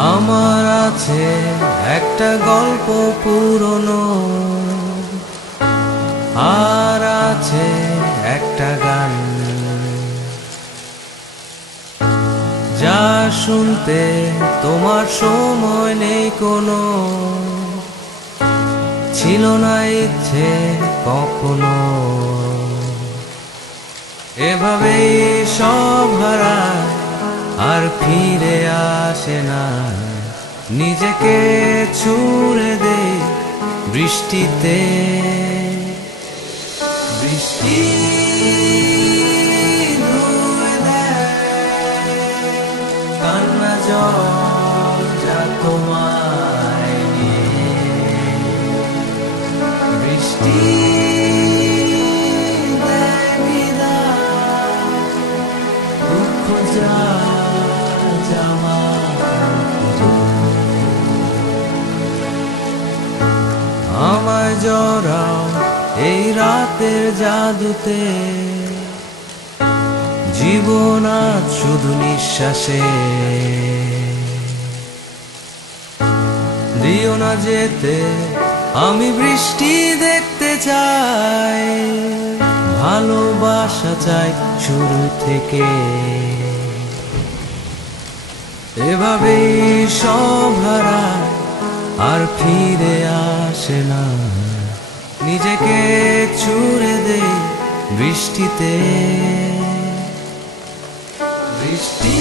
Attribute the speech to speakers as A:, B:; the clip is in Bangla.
A: আমার আছে একটা গল্প পুরনো। আর আছে একটা গান। যা শুনতে তোমার সময় নেই কোনো। ছিল না ইচ্ছে কখনো। এভাবেই সব হারায়। আর ফিরে আসে না। নিজেকে ছুড়ে দে বৃষ্টিতে। বৃষ্টি আমায় জড়াও এই রাতের জাদুতে। জীবন আজ শুধু নিঃশ্বাসে। দিও না যেতে, আমি বৃষ্টি দেখতে চাই। ভালোবাসা চাই শুরু থেকে। এভাবেই সব হারায়, আর ফিরে আসে না। নিজেকে ছুড়ে দে বৃষ্টিতে। বৃষ্টি